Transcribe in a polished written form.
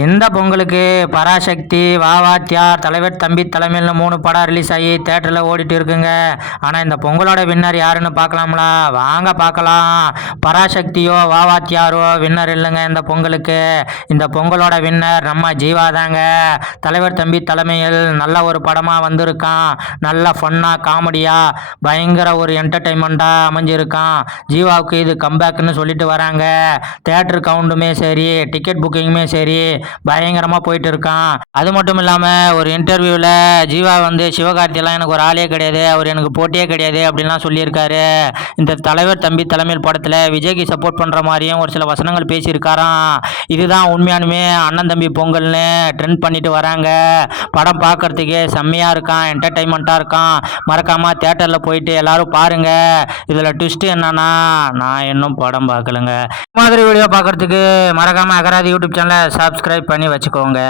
இந்த பொங்கலுக்கு பராசக்தி, வாவாத்தியார், தலைவர் தம்பி தலைமையில் 3 படம் ரிலீஸ் ஆகி தேட்டரில் ஓடிட்டு இருக்குங்க. ஆனால் இந்த பொங்கலோட வின்னர் யாருன்னு பார்க்கலாங்களா? வாங்க பார்க்கலாம். பராசக்தியோ வாவாத்தியாரோ வின்னர் இல்லைங்க இந்த பொங்கலுக்கு. இந்த பொங்கலோட வின்னர் நம்ம ஜீவா தாங்க. தலைவர் தம்பி தலைமையில் நல்ல ஒரு படமாக வந்திருக்கான். நல்ல ஃபன்னாக காமெடியாக பயங்கர ஒரு என்டர்டைன்மெண்ட்டாக அமைஞ்சிருக்கான். ஜீவாவுக்கு இது கம்பேக்குன்னு சொல்லிட்டு வராங்க. தேட்டர் கவுண்டுமே சரி, டிக்கெட் புக்கிங்குமே சரி பயங்கரமாக போயிட்டு இருக்கான். அது மட்டும் இல்லாமல் ஒரு இன்டர்வியூவில் ஜீவா சிவகார்த்தியெல்லாம் எனக்கு ஒரு ஆளே கிடையாது, அவர் எனக்கு போட்டியே கிடையாது அப்படின்லாம் சொல்லியிருக்காரு. இந்த தலைவர் தம்பி தலைமையில் படத்தில் விஜய்க்கு சப்போர்ட் பண்ணுற மாதிரியும் ஒரு சில வசனங்கள் பேசியிருக்காராம். இதுதான் உண்மையானுமே அண்ணன் தம்பி பொங்கல்னு ட்ரெண்ட் பண்ணிட்டு வராங்க. படம் பார்க்கறதுக்கே செம்மையாக இருக்கான், என்டர்டைன்மெண்ட்டாக இருக்கான். மறக்காமல் தேட்டரில் போயிட்டு எல்லாரும் பாருங்க. இதில் ட்விஸ்ட் என்னன்னா, நான் இன்னும் படம் பார்க்கலங்க. மாதிரி வீடியோ பார்க்கறதுக்கு மறக்காமல் அகராதி யூடியூப் சேனலை சப்ஸ்கிரைப் பண்ணி வச்சுக்கோங்க.